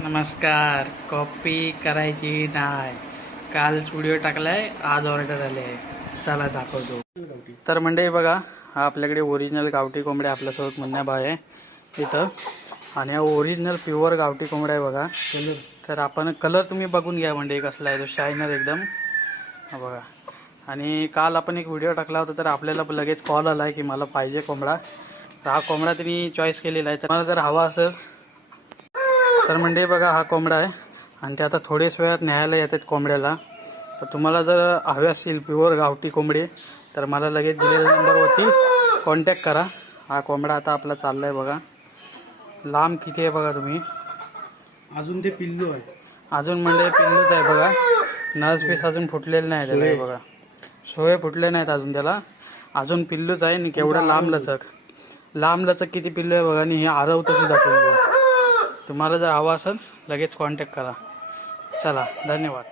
नमस्कार. कॉपी करायची नाही. काल व्हिडिओ टाकलाय, आज ऑर्डर आले. चला दाखवतो. तर मंडळी बघा, हा आपल्याकडे ओरिजिनल गावठी कोंबड्या आपल्यासोबत मुन्नाबा आहे इथं. आणि हा ओरिजिनल प्युअर गावठी कोंबडा आहे बघा. तर आपण कलर तुम्ही बघून घ्या मंडळी, कसला आहे तो, शायनर एकदम. हा बघा. आणि काल आपण एक व्हिडिओ टाकला होता, तर आपल्याला लगेच कॉल आला आहे की मला पाहिजे कोंबडा. तर हा कोंबडा तुम्ही चॉईस केलेला आहे. तर मला जर हवा असेल तर मंडळी बघा, हा कोंबडा आहे आणि ते आता थोड्याच वेळात न्यायला येतात कोंबड्याला. तर तुम्हाला जर हवे असतील प्युअर गावठी कोंबडे तर मला लगेच दिलेल्या नंबरवरती कॉन्टॅक्ट करा. हा कोंबडा आता आपला चालला आहे बघा. लांब किती आहे बघा तुम्ही. अजून ते पिल्लू आहे. अजून मंडळी पिल्लूच आहे बघा. नस पीस अजून फुटलेलं नाही त्याला. हे बघा, सोय फुटले नाहीत अजून त्याला. अजून पिल्लूच आहे. आणि केवढा लांब लचक किती पिल्लू आहे बघा. आणि हे आरवतं सुद्धा पिल्लू. तुम्हाला जर हवा असेल लगेच कॉन्टॅक्ट करा. चला, धन्यवाद.